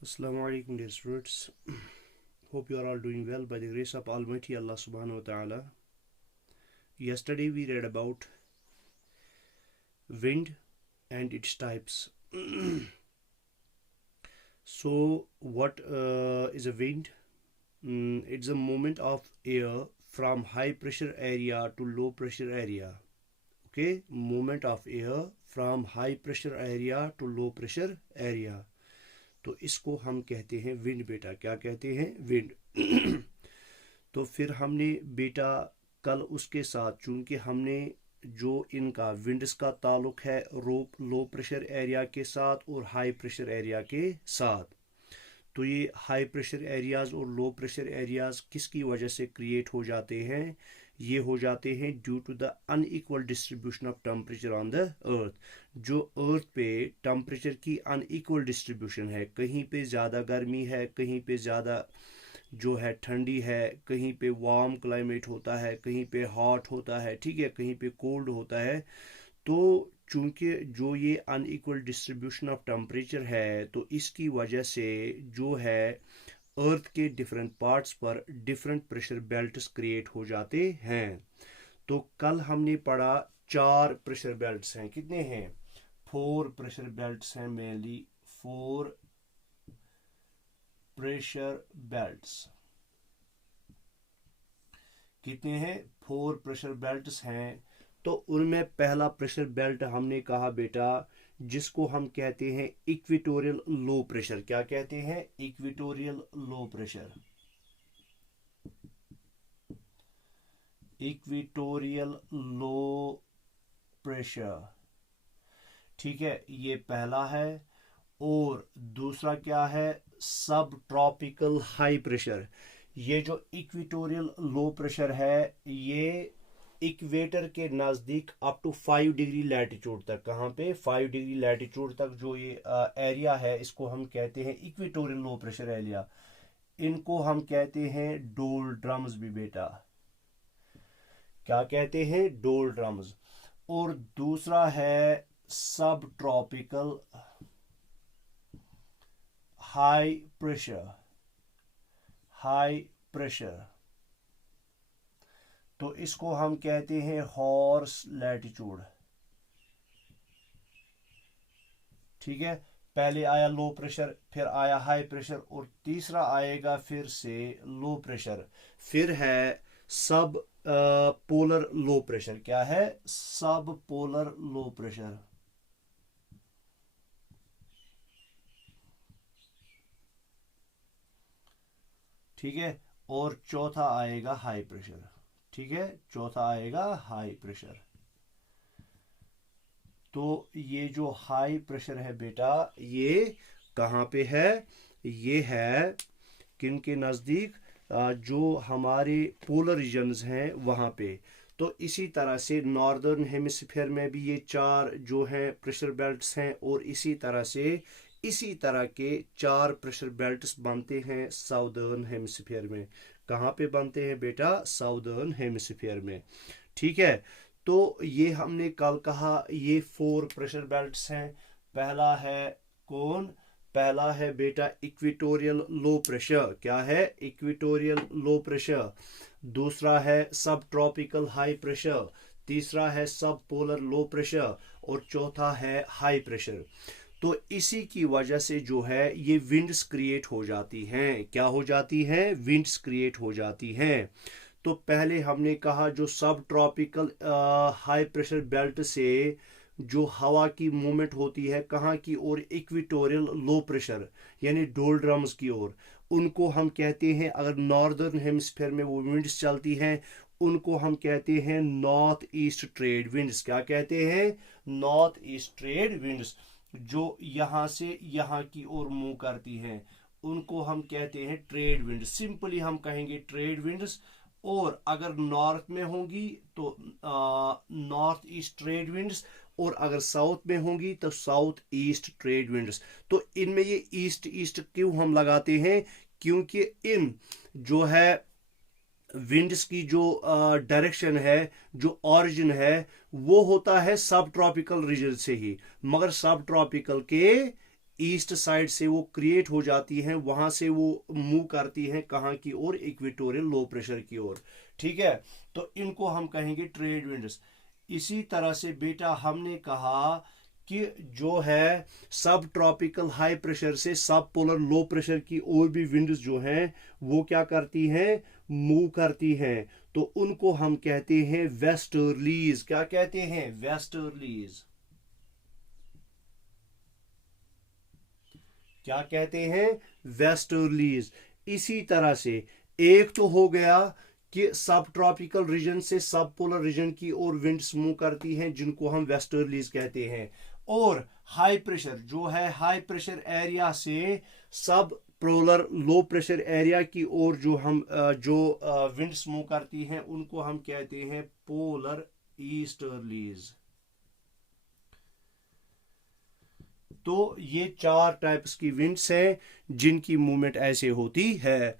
Assalamu alaikum, dear students. Hope you are all doing well by the grace of Almighty Allah subhanahu wa ta'ala. Yesterday we read about wind and its types. So, what is a wind? It's a movement of air from high pressure area to low pressure area. Okay, movement of air from high pressure area to low pressure area. तो इसको हम कहते हैं wind बेटा। क्या कहते हैं? Wind. तो फिर हमने बेटा कल उसके साथ, चूंकि हमने जो इनका विंड्स का ताल्लुक है लो प्रेशर एरिया के साथ और हाई प्रेशर एरिया के साथ, तो ये हाई प्रेशर एरियाज और लो प्रेशर एरियाज किसकी वजह से क्रिएट हो जाते हैं? ये हो जाते हैं due to the unequal distribution of temperature on the earth. जो अर्थ पे टेम्परेचर की अनइक्वल डिस्ट्रीब्यूशन है, कहीं पे ज़्यादा गर्मी है, कहीं पे ज़्यादा जो है ठंडी है, कहीं पे वार्म क्लाइमेट होता है, कहीं पे हॉट होता है, ठीक है, कहीं पे कोल्ड होता है। तो चूंकि जो ये अनइक्वल डिस्ट्रीब्यूशन ऑफ टेम्परेचर है, तो इसकी वजह से जो है अर्थ के डिफरेंट पार्ट्स पर डिफरेंट प्रेशर बेल्ट्स क्रिएट हो जाते हैं। तो कल हमने पढ़ा 4 प्रेशर बेल्ट्स हैं। कितने हैं? 4 प्रेशर बेल्ट्स हैं, मेनली 4 प्रेशर बेल्ट्स। कितने हैं? 4 प्रेशर बेल्ट्स हैं। तो उनमें पहला प्रेशर बेल्ट हमने कहा बेटा, जिसको हम कहते हैं इक्वेटोरियल लो प्रेशर। क्या कहते हैं? Equatorial low pressure. Equatorial low pressure, ठीक है, ये पहला है। और दूसरा क्या है? सब ट्रॉपिकल हाई प्रेशर। ये जो इक्वेटोरियल लो प्रेशर है, ये इक्वेटर के नज़दीक अप टू 5 डिग्री लैटिट्यूड तक, कहाँ पे? 5 डिग्री लैटिट्यूड तक जो ये एरिया है, इसको हम कहते हैं इक्वेटोरियल लो प्रेशर एरिया। इनको हम कहते हैं डोल ड्रम्स भी बेटा। क्या कहते हैं? डोल ड्रम्स। और दूसरा है सब tropical high pressure. High pressure, तो इसको हम कहते हैं हॉर्स लैटिट्यूड। ठीक है, पहले आया लो प्रेशर, फिर आया हाई प्रेशर, और तीसरा आएगा फिर से लो प्रेशर। फिर है सब पोलर लो प्रेशर। क्या है? सब पोलर लो प्रेशर। ठीक है, और चौथा आएगा हाई प्रेशर। ठीक है, चौथा आएगा हाई प्रेशर। तो ये जो हाई प्रेशर है बेटा, ये कहाँ पे है? ये है किन के नज़दीक? जो हमारे पोलर रीजन्स हैं वहाँ पे। तो इसी तरह से नॉर्दर्न हेमिस्फीयर में भी ये 4 जो हैं प्रेशर बेल्ट्स हैं, और इसी तरह से इसी तरह के 4 प्रेशर बेल्ट्स बनते हैं साउदर्न हेमिस्फीयर में। कहाँ पे बनते हैं बेटा? साउदर्न हेमिस्फीयर में। ठीक है, तो ये हमने कल कहा ये 4 प्रेशर बेल्ट्स हैं। पहला है कौन? पहला है बेटा इक्वेटोरियल लो प्रेशर। क्या है? Equatorial low pressure. दूसरा है सब ट्रॉपिकल हाई प्रेशर। तीसरा है सब पोलर लो प्रेशर। और चौथा है हाई प्रेशर। तो इसी की वजह से जो है ये विंड्स क्रिएट हो जाती हैं। क्या हो जाती हैं? विंड्स क्रिएट हो जाती हैं। तो पहले हमने कहा जो सब ट्रॉपिकल हाई प्रेशर बेल्ट से जो हवा की मूवमेंट होती है, कहाँ की ओर? इक्वेटोरियल लो प्रेशर यानी डोल ड्रम्स की ओर। उनको हम कहते हैं, अगर नॉर्दर्न हेमिस्फीयर में वो विंड्स चलती हैं, उनको हम कहते हैं नॉर्थ ईस्ट ट्रेड विंड्स। क्या कहते हैं? North east trade winds. जो यहाँ से यहाँ की ओर मूव करती हैं, उनको हम कहते हैं ट्रेड विंड्स। सिंपली हम कहेंगे ट्रेड विंड्स। और अगर नॉर्थ में होंगी तो नॉर्थ ईस्ट ट्रेड विंड्स, और अगर साउथ में होंगी तो साउथ ईस्ट ट्रेड विंड्स। तो इनमें ये ईस्ट ईस्ट क्यों हम लगाते हैं? क्योंकि इन जो है विंड्स की जो डायरेक्शन है, जो ऑरिजिन है, वो होता है सब ट्रॉपिकल रीजन से ही, मगर सब ट्रॉपिकल के ईस्ट साइड से वो क्रिएट हो जाती हैं, वहां से वो मूव करती हैं कहाँ की ओर, इक्वेटोरियल लो प्रेशर की ओर। ठीक है, तो इनको हम कहेंगे ट्रेड विंड्स। इसी तरह से बेटा हमने कहा कि जो है सब ट्रॉपिकल हाई प्रेशर से सब पोलर लो प्रेशर की ओर भी विंड्स जो हैं वो क्या करती हैं, मूव करती हैं। तो उनको हम कहते हैं वेस्टर्लीज। क्या कहते हैं, वेस्टर्लीज। क्या कहते हैं, वेस्टर्लीज। इसी तरह से एक तो हो गया कि सब ट्रॉपिकल रीजन से सब पोलर रीजन की ओर विंड्स मूव करती हैं, जिनको हम वेस्टर्लीज कहते हैं। और हाई प्रेशर जो है, हाई प्रेशर एरिया से सब पोलर लो प्रेशर एरिया की ओर जो हम विंड्स मूव करती हैं, उनको हम कहते हैं पोलर ईस्टर्लीज। तो ये 4 टाइप्स की विंड्स हैं जिनकी मूवमेंट ऐसे होती है।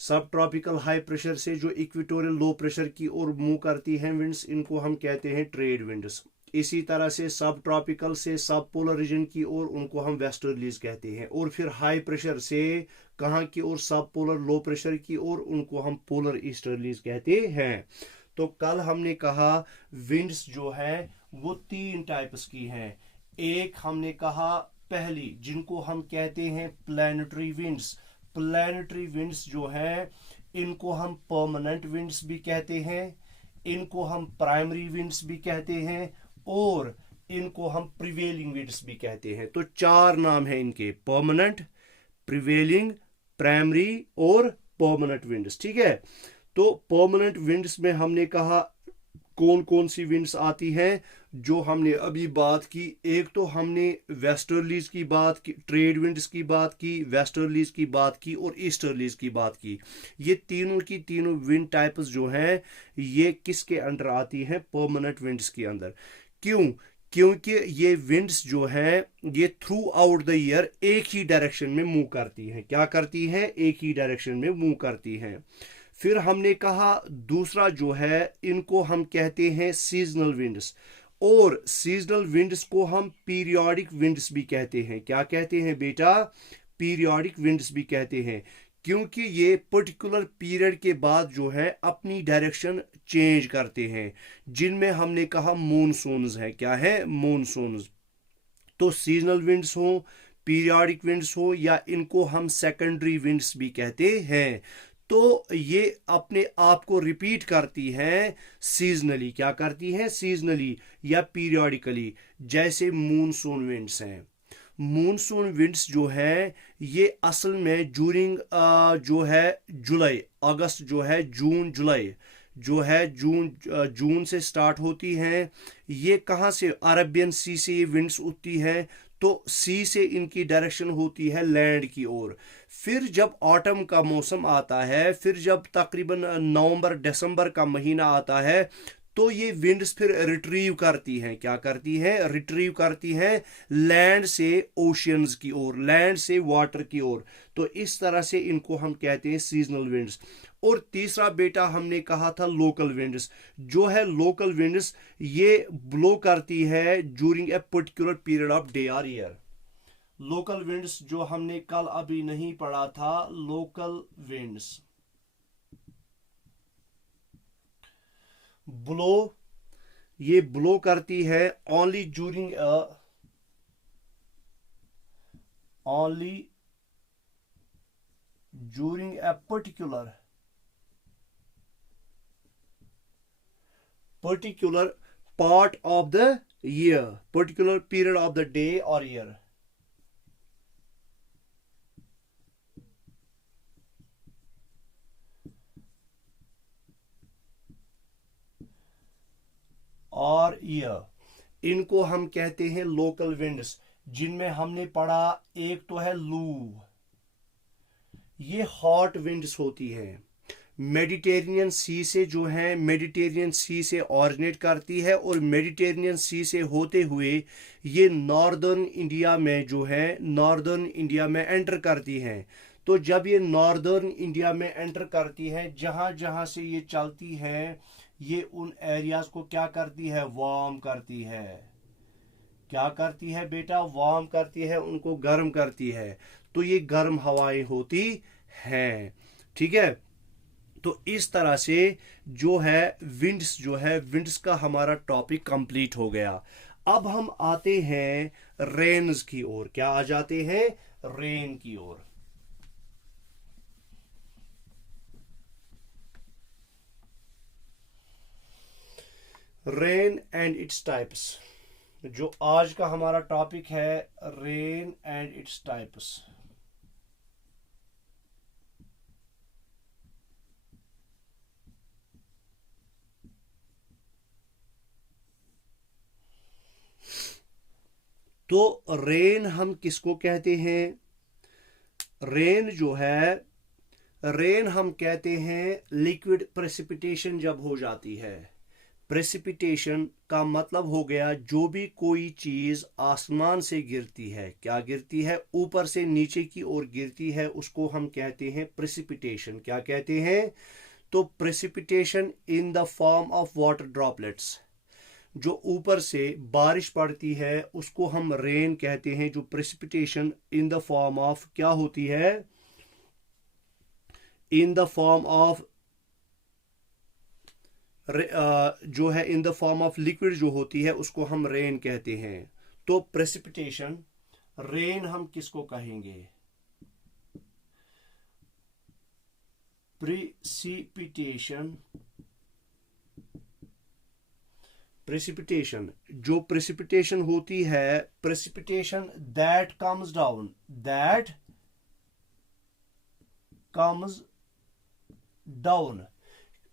सब ट्रॉपिकल हाई प्रेशर से जो इक्वेटोरियल लो प्रेशर की ओर मूव करती हैं विंड्स, इनको हम कहते हैं ट्रेड विंड्स। इसी तरह से सब ट्रॉपिकल से सब पोलर रीजन की ओर, उनको हम वेस्टर्लीज कहते हैं। और फिर हाई प्रेशर से कहाँ की ओर, सब पोलर लो प्रेशर की ओर, उनको हम पोलर ईस्टर्लीज कहते हैं। तो कल हमने कहा विंड्स जो है वो 3 टाइप्स की हैं। एक हमने कहा पहली, जिनको हम कहते हैं प्लैनेटरी विंड्स। प्लैनेटरी विंड्स जो है इनको हम परमानेंट विंड्स भी कहते हैं, इनको हम प्राइमरी विंड्स भी कहते हैं, और इनको हम प्रिवेलिंग विंड्स भी कहते हैं। तो 4 नाम है इनके, परमानेंट, प्रिवेलिंग, प्राइमरी और परमानेंट विंड्स। ठीक है, तो परमानेंट विंड्स में हमने कहा कौन कौन सी विंड्स आती हैं जो हमने अभी बात की। एक तो हमने वेस्टर्लीज की बात की, ट्रेड विंड्स की बात की, वेस्टर्लीज की बात की और ईस्टर्लीज की बात की। ये तीनों की तीनों विंड टाइप्स जो हैं ये किसके अंडर आती हैं, परमानेंट विंड्स के अंदर। क्यों, क्योंकि ये विंड्स जो हैं ये थ्रू आउट द ईयर एक ही डायरेक्शन में मूव करती हैं। क्या करती हैं, एक ही डायरेक्शन में मूव करती हैं। फिर हमने कहा दूसरा जो है इनको हम कहते हैं सीजनल विंड्स, और सीजनल विंड्स को हम पीरियोडिक विंड्स भी कहते हैं। क्या कहते हैं बेटा, पीरियोडिक विंड्स भी कहते हैं, क्योंकि ये पर्टिकुलर पीरियड के बाद जो है अपनी डायरेक्शन चेंज करते हैं, जिनमें हमने कहा मॉनसून्स है। क्या है, मॉनसून्स। तो सीजनल विंड्स हो, पीरियोडिक विंड्स हो, या इनको हम सेकेंडरी विंड्स भी कहते हैं। तो ये अपने आप को रिपीट करती हैं सीजनली। क्या करती हैं, सीजनली या पीरियोडिकली। जैसे मूनसून विंड्स हैं, मूनसून विंड्स जो है ये असल में जूरिंग जो है जुलाई अगस्त, जो है जून जुलाई जो है जून से स्टार्ट होती हैं। ये कहाँ से, अरबियन सी से ये विंड्स उठती हैं, तो सी से इनकी डायरेक्शन होती है लैंड की ओर। फिर जब ऑटम का मौसम आता है, फिर जब तकरीबन नवंबर दिसंबर का महीना आता है, तो ये विंड्स फिर रिट्रीव करती हैं। क्या करती हैं, रिट्रीव करती हैं लैंड से ओशियंस की ओर, लैंड से वाटर की ओर। तो इस तरह से इनको हम कहते हैं सीजनल विंड्स। और तीसरा बेटा हमने कहा था लोकल विंड्स। जो है लोकल विंड्स ये ब्लो करती है during a particular period of day और ईयर। लोकल विंड्स जो हमने कल अभी नहीं पढ़ा था, लोकल विंड्स ब्लो, ये ब्लो करती है only during a particular part of the year, particular period of the day or year. और ईयर, इनको हम कहते हैं लोकल विंड्स, जिनमें हमने पढ़ा एक तो है लू, ये हॉट विंड्स होती है, मेडिटेरियन सी से जो है, मेडिटेरियन सी से ऑरिजिनेट करती है, और मेडिटेरियन सी से होते हुए ये नॉर्दर्न इंडिया में जो है, नॉर्दर्न इंडिया में एंटर करती हैं। तो जब ये नॉर्दर्न इंडिया में एंटर करती है, जहां जहां से ये चलती है, ये उन एरियाज को क्या करती है, वार्म करती है। क्या करती है बेटा, वार्म करती है, उनको गर्म करती है। तो ये गर्म हवाएं होती हैं, ठीक है। तो इस तरह से जो है विंड्स का हमारा टॉपिक कंप्लीट हो गया। अब हम आते हैं रेन्स की ओर। क्या आ जाते हैं, रेन की ओर। रेन एंड इट्स टाइप्स, जो आज का हमारा टॉपिक है, रेन एंड इट्स टाइप्स। तो रेन हम किसको कहते हैं, रेन जो है, रेन हम कहते हैं लिक्विड प्रेसिपिटेशन जब हो जाती है। प्रेसिपिटेशन का मतलब हो गया जो भी कोई चीज आसमान से गिरती है, क्या गिरती है, ऊपर से नीचे की ओर गिरती है, उसको हम कहते हैं प्रेसिपिटेशन। क्या कहते हैं, तो precipitation in the form of water droplets, जो ऊपर से बारिश पड़ती है उसको हम रेन कहते हैं। जो precipitation in the form of क्या होती है, इन द फॉर्म ऑफ जो है इन द फॉर्म ऑफ लिक्विड जो होती है उसको हम रेन कहते हैं। तो प्रेसिपिटेशन, रेन हम किसको कहेंगे, प्रेसिपिटेशन। प्रेसिपिटेशन, जो प्रेसिपिटेशन होती है, precipitation that comes down, that comes down,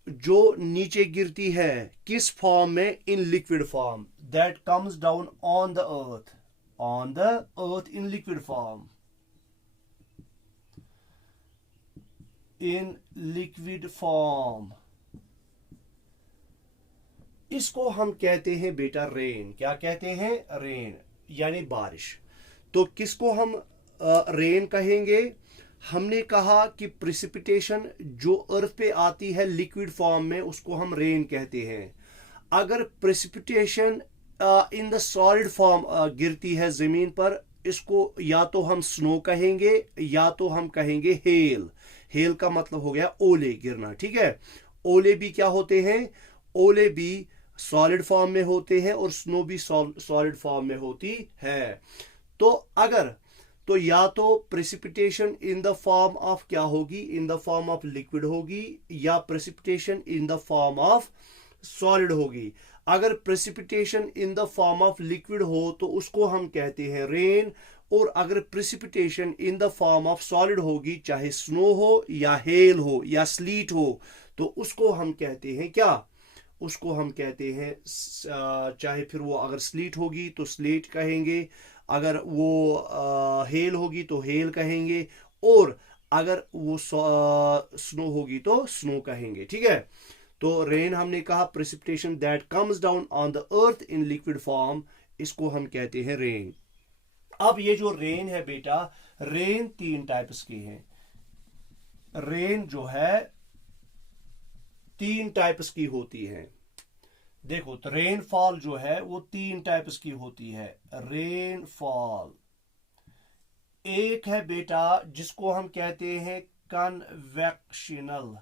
जो नीचे गिरती है, किस फॉर्म में, in liquid form, that comes down on the earth, on the earth in liquid form, in liquid form, इसको हम कहते हैं बेटा रेन। क्या कहते हैं, रेन, यानी बारिश। तो किसको हम रेन कहेंगे, हमने कहा कि प्रेसिपिटेशन जो अर्थ पे आती है लिक्विड फॉर्म में उसको हम रेन कहते हैं। अगर precipitation in the solid form गिरती है जमीन पर, इसको या तो हम स्नो कहेंगे या तो हम कहेंगे हेल। हेल का मतलब हो गया ओले गिरना, ठीक है। ओले भी क्या होते हैं, ओले भी सॉलिड फॉर्म में होते हैं और स्नो भी सॉलिड फॉर्म में होती है। तो अगर, तो या तो precipitation in the form of क्या होगी, इन द फॉर्म ऑफ लिक्विड होगी, या precipitation in the form of solid होगी। अगर precipitation in the form of liquid हो तो उसको हम कहते हैं रेन, और अगर precipitation in the form of solid होगी, चाहे स्नो हो या हेल हो या स्लीट हो, तो उसको हम कहते हैं क्या, उसको हम कहते हैं चाहे फिर वो अगर स्लीट होगी तो स्लीट कहेंगे, अगर वो हेल होगी तो हेल कहेंगे, और अगर वो स्नो होगी तो स्नो कहेंगे, ठीक है। तो रेन हमने कहा precipitation that comes down on the earth in liquid form, इसको हम कहते हैं रेन। अब ये जो रेन है बेटा, रेन 3 टाइप्स की है। रेन जो है 3 टाइप्स की होती है। देखो, तो रेनफॉल जो है वो 3 टाइप्स की होती है। रेनफॉल एक है बेटा जिसको हम कहते हैं कन्वेक्शनल,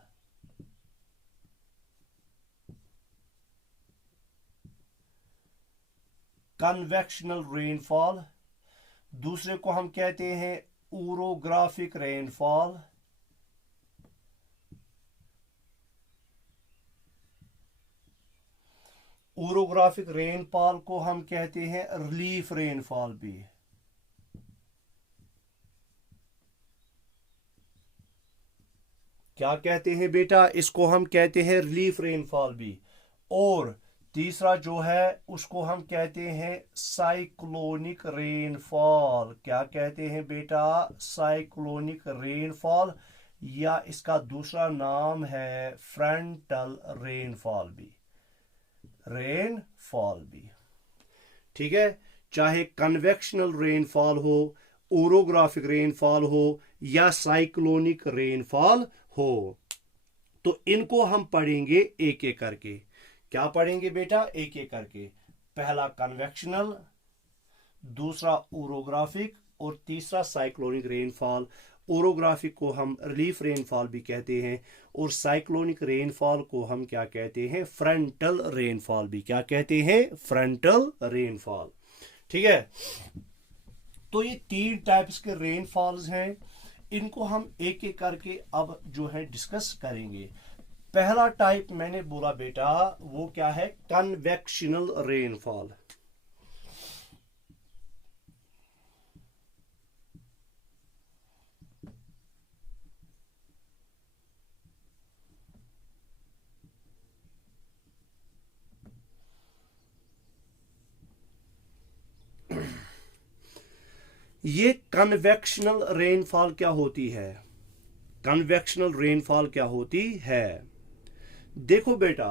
कन्वेक्शनल रेनफॉल। दूसरे को हम कहते हैं ओरोग्राफिक रेनफॉल, ओरोग्राफिक रेनफॉल को हम कहते हैं रिलीफ रेनफॉल भी। क्या कहते हैं बेटा, इसको हम कहते हैं रिलीफ रेनफॉल भी। और तीसरा जो है उसको हम कहते हैं साइक्लोनिक रेनफॉल। क्या कहते हैं बेटा, साइक्लोनिक रेनफॉल, या इसका दूसरा नाम है फ्रंटल रेनफॉल भी, रेनफॉल भी, ठीक है। चाहे कन्वेक्शनल रेनफॉल हो, ओरोग्राफिक रेनफॉल हो, या साइक्लोनिक रेनफॉल हो, तो इनको हम पढ़ेंगे एक एक करके। क्या पढ़ेंगे बेटा, एक एक करके। पहला कन्वेक्शनल, दूसरा ओरोग्राफिक और तीसरा साइक्लोनिक रेनफॉल। ओरोग्राफिक को हम रिलीफ रेनफॉल भी कहते हैं और साइक्लोनिक रेनफॉल को हम क्या कहते हैं, फ्रंटल रेनफॉल भी क्या कहते हैं, फ्रंटल रेनफॉल। ठीक है, तो ये 3 टाइप्स के रेनफॉल्स हैं, इनको हम एक एक करके अब जो है डिस्कस करेंगे। पहला टाइप मैंने बोला बेटा वो क्या है, कन्वेक्शनल रेनफॉल। ये कन्वेक्शनल रेनफॉल क्या होती है, कन्वेक्शनल रेनफॉल क्या होती है? देखो बेटा,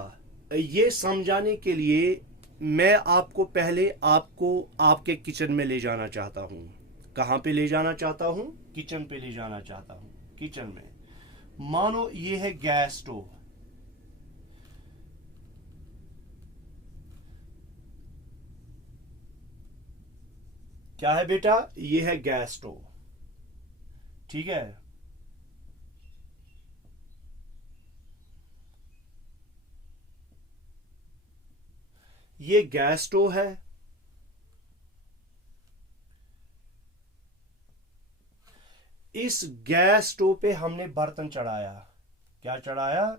ये समझाने के लिए मैं आपको पहले आपके किचन में ले जाना चाहता हूं। कहां पे ले जाना चाहता हूं? किचन पे ले जाना चाहता हूं। किचन में मानो ये है गैस स्टोव, क्या है बेटा, ये है गैस स्टोव। ठीक है, ये गैस स्टोव है। इस गैस स्टोव पे हमने बर्तन चढ़ाया, क्या चढ़ाया,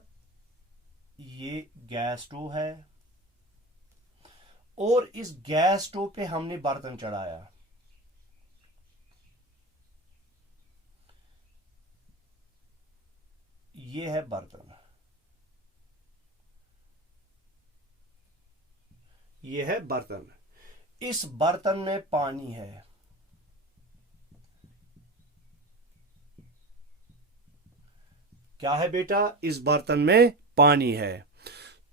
ये गैस स्टोव है और इस गैस स्टोव पे हमने बर्तन चढ़ाया। ये है बर्तन, ये है बर्तन। इस बर्तन में पानी है, क्या है बेटा, इस बर्तन में पानी है।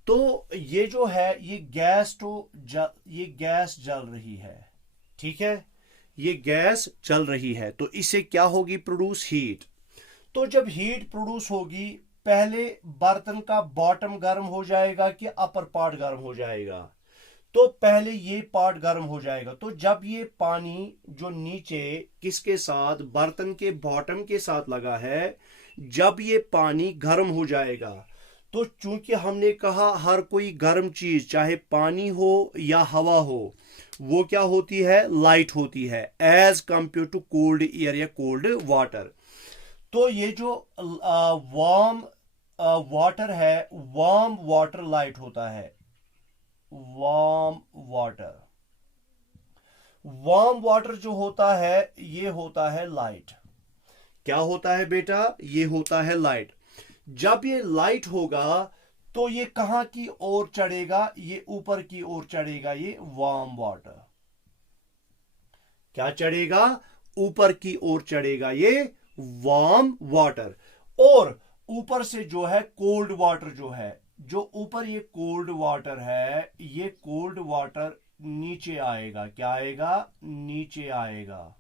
तो ये जो है ये गैस ये गैस जल रही है। ठीक है, ये गैस चल रही है तो इससे क्या होगी, प्रोड्यूस हीट। तो जब हीट प्रोड्यूस होगी, पहले बर्तन का बॉटम गर्म हो जाएगा कि अपर पार्ट गर्म हो जाएगा, तो पहले ये पार्ट गर्म हो जाएगा। तो जब ये पानी जो नीचे किसके साथ, बर्तन के बॉटम के साथ लगा है, जब ये पानी गर्म हो जाएगा, तो चूंकि हमने कहा हर कोई गर्म चीज चाहे पानी हो या हवा हो वो क्या होती है, लाइट होती है as compare to cold air या कोल्ड वाटर। तो ये जो वार्म वाटर है, वार्म वाटर लाइट होता है, वार्म वाटर। वार्म वाटर जो होता है ये होता है लाइट। क्या होता है बेटा, ये होता है लाइट। जब ये लाइट होगा तो ये कहां की ओर चढ़ेगा, ये ऊपर की ओर चढ़ेगा, ये वार्म वाटर। क्या चढ़ेगा, ऊपर की ओर चढ़ेगा ये वार्म वाटर। और ऊपर से जो है कोल्ड वाटर जो है, जो ऊपर ये कोल्ड वाटर है, ये कोल्ड वाटर नीचे आएगा, क्या आएगा, नीचे आएगा।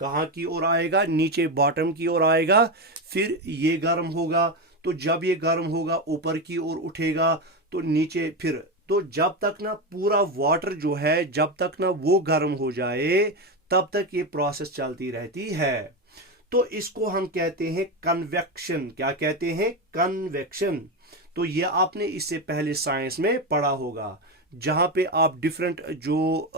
कहां की ओर आएगा, नीचे बॉटम की ओर आएगा। फिर ये गर्म होगा, तो जब ये गर्म होगा ऊपर की ओर उठेगा, तो नीचे फिर, तो जब तक ना पूरा वाटर जो है, जब तक ना वो गर्म हो जाए तब तक ये प्रोसेस चलती रहती है। तो इसको हम कहते हैं कन्वेक्शन। क्या कहते हैं, कन्वेक्शन। तो ये आपने इससे पहले साइंस में पढ़ा होगा, जहां पे आप डिफरेंट जो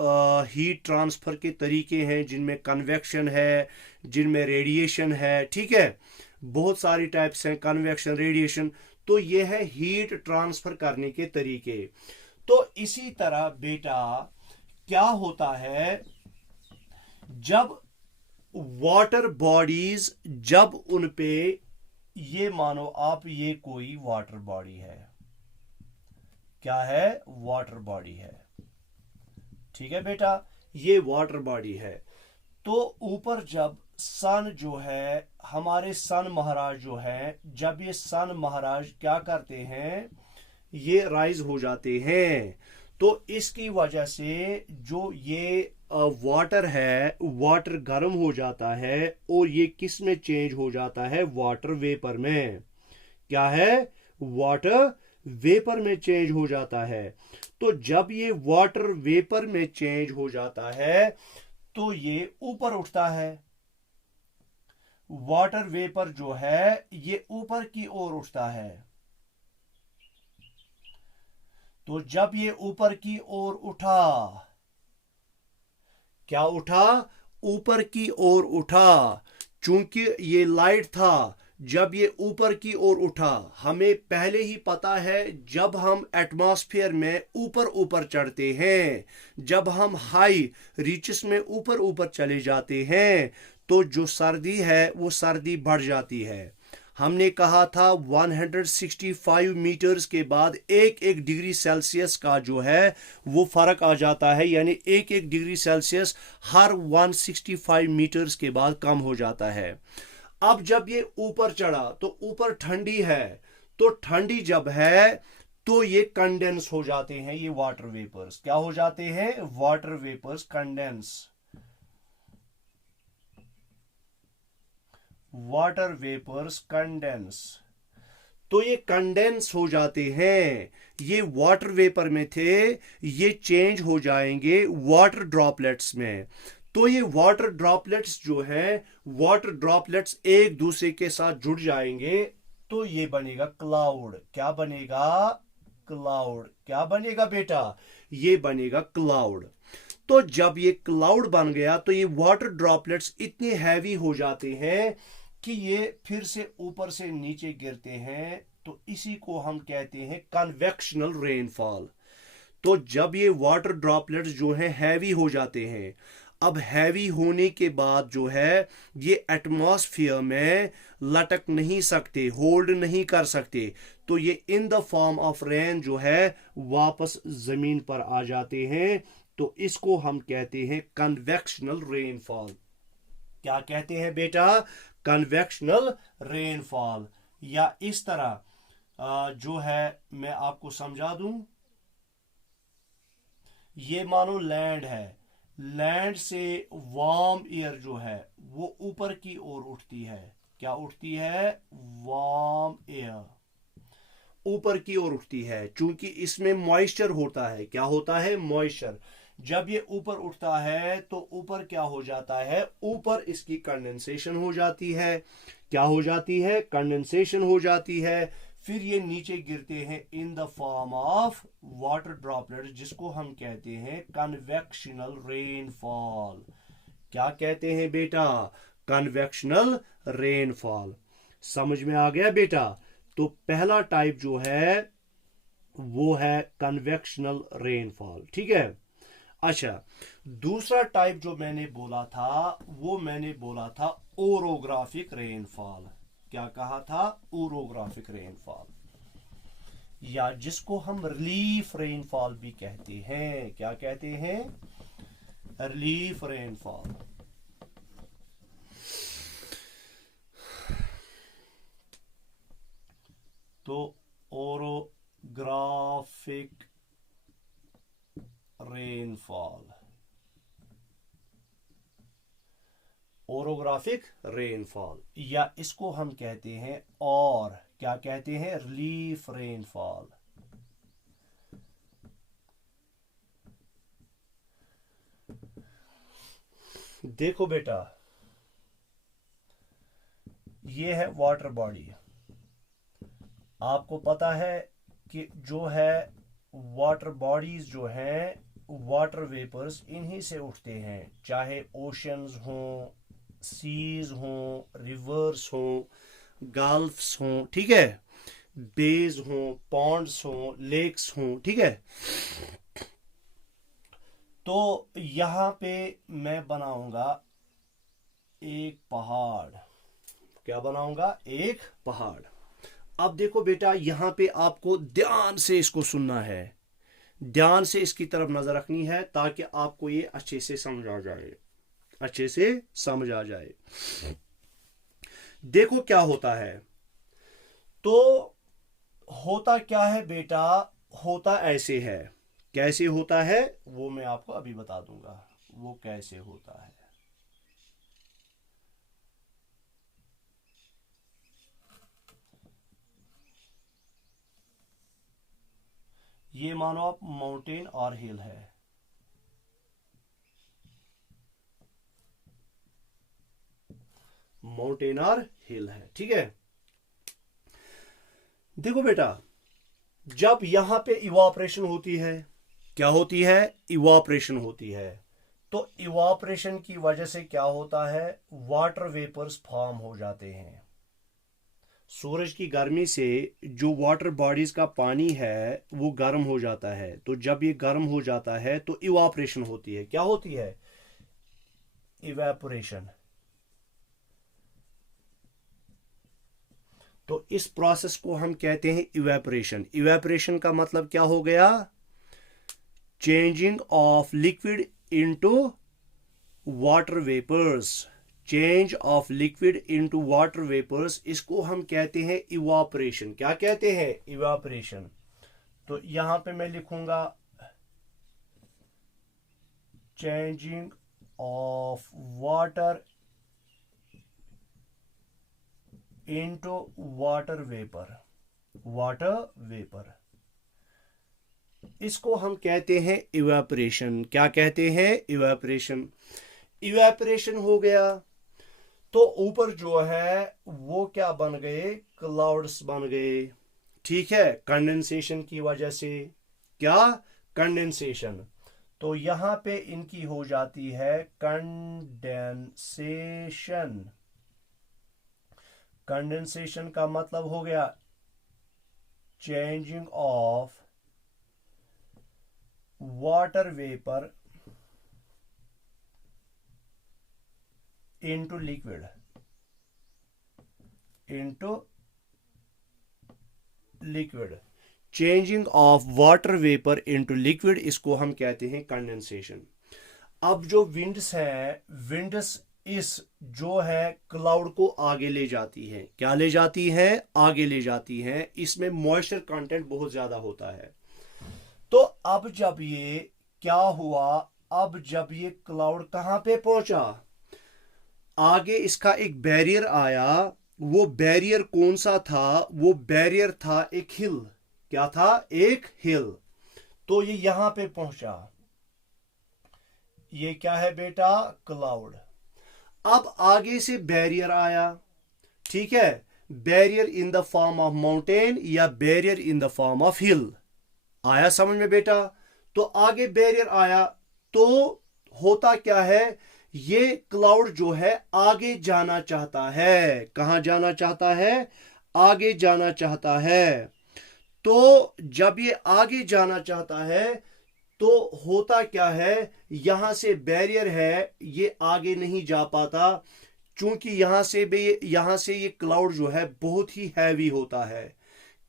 हीट ट्रांसफर के तरीके हैं, जिनमें कन्वेक्शन है, जिनमें रेडिएशन है। ठीक है, बहुत सारी टाइप्स हैं, कन्वेक्शन, रेडिएशन। तो ये है हीट ट्रांसफर करने के तरीके। तो इसी तरह बेटा क्या होता है, जब वाटर बॉडीज, जब उन पे, ये मानो आप ये कोई वाटर बॉडी है, क्या है, वाटर बॉडी है। ठीक है बेटा, ये वाटर बॉडी है। तो ऊपर जब सन जो है, हमारे सन महाराज जो है, जब ये सन महाराज क्या करते हैं, ये राइज हो जाते हैं, तो इसकी वजह से जो ये वाटर है, वाटर गर्म हो जाता है और ये किस में चेंज हो जाता है, वाटर वेपर में। क्या है, वाटर वेपर में चेंज हो जाता है। तो जब ये वाटर वेपर में चेंज हो जाता है तो ये ऊपर उठता है। वाटर वेपर जो है ये ऊपर की ओर उठता है। तो जब ये ऊपर की ओर उठा, क्या उठा? ऊपर की ओर उठा। चूंकि ये लाइट था, जब ये ऊपर की ओर उठा, हमें पहले ही पता है जब हम एटमॉस्फेयर में ऊपर ऊपर चढ़ते हैं, जब हम हाई रीचेस में ऊपर ऊपर चले जाते हैं, तो जो सर्दी है वो सर्दी बढ़ जाती है। हमने कहा था 165 मीटर्स के बाद एक एक डिग्री सेल्सियस का जो है वो फर्क आ जाता है, यानी एक एक डिग्री सेल्सियस हर 165 मीटर्स के बाद कम हो जाता है। अब जब ये ऊपर चढ़ा तो ऊपर ठंडी है, तो ठंडी जब है तो ये कंडेंस हो जाते हैं, ये वाटर वेपर्स क्या हो जाते हैं? Water vapours condense. Water vapours condense. तो ये कंडेंस हो जाते हैं, ये वाटर वेपर में थे, ये चेंज हो जाएंगे वाटर ड्रॉपलेट्स में। तो ये वाटर ड्रॉपलेट्स जो है, वाटर ड्रॉपलेट्स एक दूसरे के साथ जुड़ जाएंगे, तो ये बनेगा क्लाउड। क्या बनेगा? क्लाउड। क्या बनेगा बेटा? ये बनेगा क्लाउड। तो जब ये क्लाउड बन गया तो ये वाटर ड्रॉपलेट्स इतने हैवी हो जाते हैं कि ये फिर से ऊपर से नीचे गिरते हैं, तो इसी को हम कहते हैं कन्वेक्शनल रेनफॉल। तो जब ये वाटर ड्रॉपलेट्स जो हैं हैवी हो जाते हैं, अब हैवी होने के बाद जो है ये एटमॉस्फेयर में लटक नहीं सकते, होल्ड नहीं कर सकते, तो ये इन द फॉर्म ऑफ रेन जो है वापस जमीन पर आ जाते हैं। तो इसको हम कहते हैं कन्वेक्शनल रेनफॉल। क्या कहते हैं बेटा? Convectional rainfall. या इस तरह जो है मैं आपको समझा दूं, ये मानो लैंड है, लैंड से वार्म एयर जो है वो ऊपर की ओर उठती है। क्या उठती है? वार्म एयर ऊपर की ओर उठती है, चूंकि इसमें मॉइस्चर होता है। क्या होता है? मॉइस्चर। जब ये ऊपर उठता है तो ऊपर क्या हो जाता है? ऊपर इसकी कंडेंसेशन हो जाती है। क्या हो जाती है? कंडेंसेशन हो जाती है। फिर ये नीचे गिरते हैं इन the form of water droplet, जिसको हम कहते हैं कन्वेक्शनल रेनफॉल। क्या कहते हैं बेटा? Convectional rainfall. समझ में आ गया बेटा? तो पहला टाइप जो है वो है कन्वेक्शनल रेनफॉल। ठीक है। अच्छा, दूसरा टाइप जो मैंने बोला था वो मैंने बोला था ओरोग्राफिक रेनफॉल। क्या कहा था? ओरोग्राफिक रेनफॉल, या जिसको हम रिलीफ रेनफॉल भी कहते हैं। क्या कहते हैं? Relief rainfall. तो ओरोग्राफिक रेनफॉल, ओरोग्राफिक रेनफॉल, या इसको हम कहते हैं, और क्या कहते हैं? Relief rainfall. देखो बेटा, ये है वाटर बॉडी। आपको पता है कि जो है वाटर बॉडीज जो हैं, वाटर वेपर्स इन्हीं से उठते हैं, चाहे ओशंस हों, सीज हों, रिवर्स हों, गल्फ्स हों, ठीक है, बेज हों, पॉन्ड्स हों, लेक्स हों, ठीक है। तो यहां पे मैं बनाऊंगा एक पहाड़। क्या बनाऊंगा? एक पहाड़। अब देखो बेटा, यहां पे आपको ध्यान से इसको सुनना है, ध्यान से इसकी तरफ नजर रखनी है, ताकि आपको ये अच्छे से समझ आ जाए, अच्छे से समझ आ जाए। देखो क्या होता है। तो होता क्या है बेटा? होता ऐसे है। कैसे होता है वो मैं आपको अभी बता दूंगा, वो कैसे होता है। ये मानो आप माउंटेन और हिल है, माउंटेन और हिल है, ठीक है। देखो बेटा, जब यहां पे इवापोरेशन होती है, क्या होती है, इवापोरेशन होती है, तो इवापोरेशन की वजह से क्या होता है, वाटर वेपर्स फॉर्म हो जाते हैं। सूरज की गर्मी से जो वाटर बॉडीज का पानी है वो गर्म हो जाता है, तो जब ये गर्म हो जाता है तो इवापोरेशन होती है। क्या होती है, इवेपोरेशन। तो इस प्रोसेस को हम कहते हैं इवेपोरेशन। इवेपोरेशन का मतलब क्या हो गया, changing of liquid into water vapours, change of liquid into water vapours, इसको हम कहते हैं इवापोरेशन। क्या कहते हैं, इवापोरेशन। तो यहां पे मैं लिखूंगा changing of water into water vapour, water vapour, इसको हम कहते हैं इवेपोरेशन। क्या कहते हैं, इवेपोरेशन। इवेपोरेशन हो गया तो ऊपर जो है वो क्या बन गए, क्लाउड्स बन गए, ठीक है, कंडेंसेशन की वजह से। क्या, कंडेंसेशन। तो यहां पे इनकी हो जाती है कंडेंसेशन। कंडेंसेशन का मतलब हो गया changing of water vapour into liquid, into liquid, changing of water vapor into liquid, इसको हम कहते हैं कंडेंसेशन। अब जो विंड्स है, विंड्स इस जो है क्लाउड को आगे ले जाती है। क्या ले जाती है, आगे ले जाती है। इसमें मॉइस्चर कंटेंट बहुत ज्यादा होता है। तो अब जब ये क्या हुआ, अब जब ये क्लाउड कहां पे पहुंचा, आगे इसका एक बैरियर आया। वो बैरियर कौन सा था, वो बैरियर था एक हिल। क्या था, एक हिल। तो ये यहां पे पहुंचा, ये क्या है बेटा, क्लाउड। अब आगे से बैरियर आया, ठीक है, barrier in the form of mountain या barrier in the form of hill. आया समझ में बेटा। तो आगे बैरियर आया तो होता क्या है, ये क्लाउड जो है आगे जाना चाहता है। कहां जाना चाहता है, आगे जाना चाहता है। तो जब ये आगे जाना चाहता है तो होता क्या है, यहां से बैरियर है, ये आगे नहीं जा पाता, क्योंकि यहां से ये क्लाउड जो है बहुत ही हैवी होता है।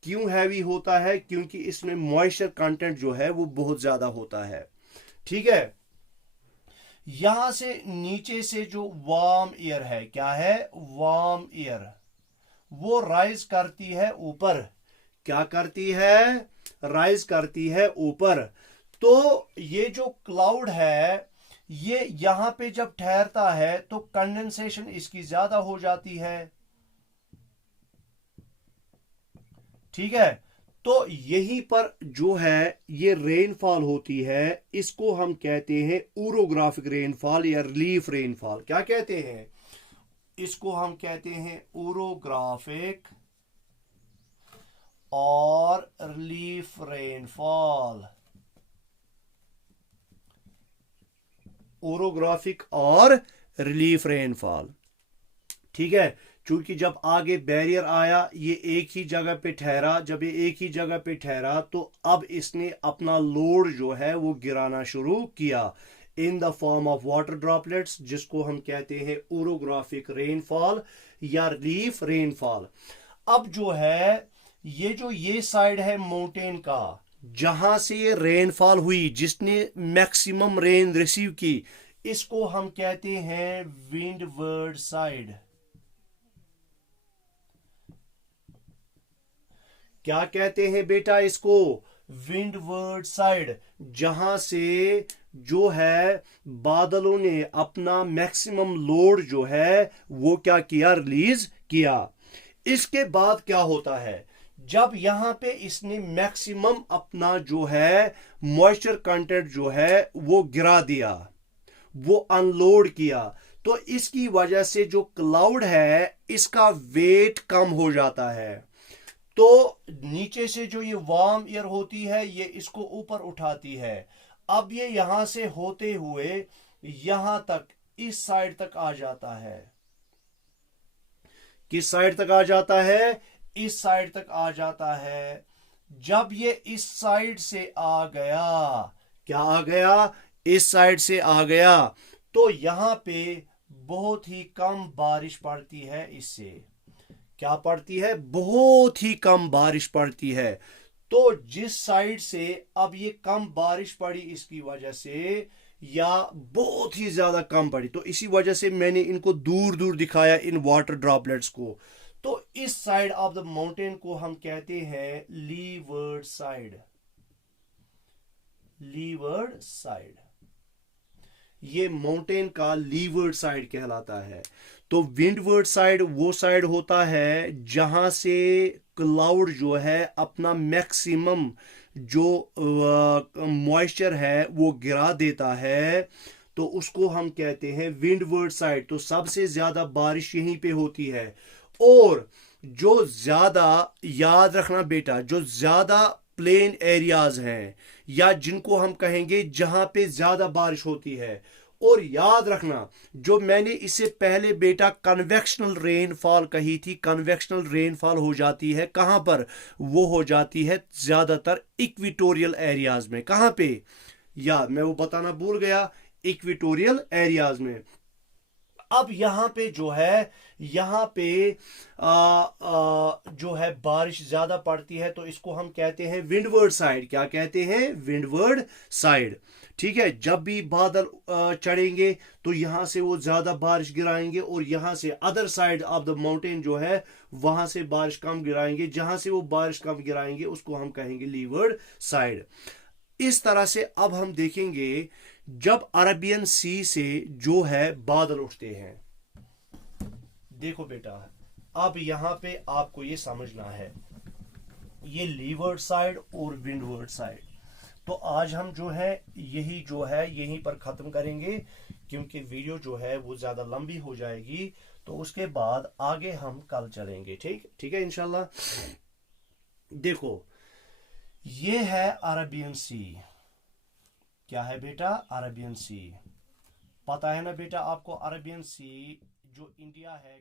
क्यों हैवी होता है, क्योंकि इसमें मॉइस्चर कंटेंट जो है वो बहुत ज्यादा होता है, ठीक है। यहां से नीचे से जो वार्म एयर है, क्या है, वार्म एयर, वो राइज करती है ऊपर। क्या करती है, राइज करती है ऊपर। तो ये जो क्लाउड है, ये यहां पे जब ठहरता है तो कंडेंसेशन इसकी ज्यादा हो जाती है, ठीक है। तो यहीं पर जो है ये रेनफॉल होती है, इसको हम कहते हैं ओरोग्राफिक रेनफॉल या रिलीफ रेनफॉल। क्या कहते हैं, इसको हम कहते हैं ओरोग्राफिक और रिलीफ रेनफॉल। ओरोग्राफिक और रिलीफ रेनफॉल, ठीक है। क्योंकि जब आगे बैरियर आया, ये एक ही जगह पे ठहरा। जब ये एक ही जगह पे ठहरा तो अब इसने अपना लोड जो है वो गिराना शुरू किया इन the form of water droplets, जिसको हम कहते हैं ओरोग्राफिक रेनफॉल या रिलीफ रेनफॉल। अब जो है ये साइड है माउंटेन का, जहां से ये रेनफॉल हुई, जिसने मैक्सिमम रेन रिसीव की, इसको हम कहते हैं विंडवर्ड साइड। क्या कहते हैं बेटा इसको, विंडवर्ड साइड, जहां से जो है बादलों ने अपना मैक्सिमम लोड जो है वो क्या किया, रिलीज किया। इसके बाद क्या होता है, जब यहां पे इसने मैक्सिमम अपना जो है मॉइस्चर कंटेंट जो है वो गिरा दिया, वो अनलोड किया, तो इसकी वजह से जो क्लाउड है इसका वेट कम हो जाता है। तो नीचे से जो ये वार्म एयर होती है ये इसको ऊपर उठाती है। अब ये यहां से होते हुए यहां तक इस साइड तक आ जाता है। किस साइड तक आ जाता है? इस साइड तक आ जाता है। जब ये इस साइड से आ गया, क्या आ गया? इस साइड से आ गया, तो यहां पे बहुत ही कम बारिश पड़ती है इससे। क्या पड़ती है? बहुत ही कम बारिश पड़ती है। तो जिस साइड से अब ये कम बारिश पड़ी इसकी वजह से, या बहुत ही ज्यादा कम पड़ी, तो इसी वजह से मैंने इनको दूर दूर दिखाया इन वाटर ड्रॉपलेट्स को। तो इस साइड ऑफ द माउंटेन को हम कहते हैं लीवर्ड साइड। लीवर्ड साइड, ये माउंटेन का लीवर्ड साइड कहलाता है। तो विंडवर्ड साइड वो साइड होता है जहां से क्लाउड जो है अपना मैक्सिमम जो मॉइस्चर है वो गिरा देता है, तो उसको हम कहते हैं विंडवर्ड साइड। तो सबसे ज्यादा बारिश यहीं पे होती है। और जो ज्यादा, याद रखना बेटा, जो ज्यादा प्लेन एरियाज हैं या जिनको हम कहेंगे जहां पे ज्यादा बारिश होती है, और याद रखना जो मैंने इससे पहले बेटा कन्वेक्शनल रेनफॉल कही थी, कन्वेक्शनल रेनफॉल हो जाती है कहां पर? वो हो जाती है ज्यादातर इक्वेटोरियल एरियाज में। कहां पे? या मैं वो बताना भूल गया, इक्वेटोरियल एरियाज में। अब यहां पे जो है, यहां पे जो है बारिश ज्यादा पड़ती है, तो इसको हम कहते हैं विंडवर्ड साइड। क्या कहते हैं? Windward side. ठीक है, जब भी बादल चढ़ेंगे तो यहां से वो ज्यादा बारिश गिराएंगे, और यहां से other side of the mountain जो है वहां से बारिश कम गिराएंगे। जहां से वो बारिश कम गिराएंगे उसको हम कहेंगे लीवर्ड साइड। इस तरह से अब हम देखेंगे जब अरबियन सी से जो है बादल उठते हैं। देखो बेटा, अब यहां पे आपको ये समझना है, ये लीवर्ड साइड और विंडवर्ड साइड। तो आज हम जो है यही जो है यहीं पर खत्म करेंगे, क्योंकि वीडियो जो है वो ज्यादा लंबी हो जाएगी। तो उसके बाद आगे हम कल चलेंगे। ठीक है इंशाल्लाह। देखो, ये है अरबियन सी। क्या है बेटा? अरबियन सी। पता है ना बेटा आपको, अरबियन सी जो इंडिया है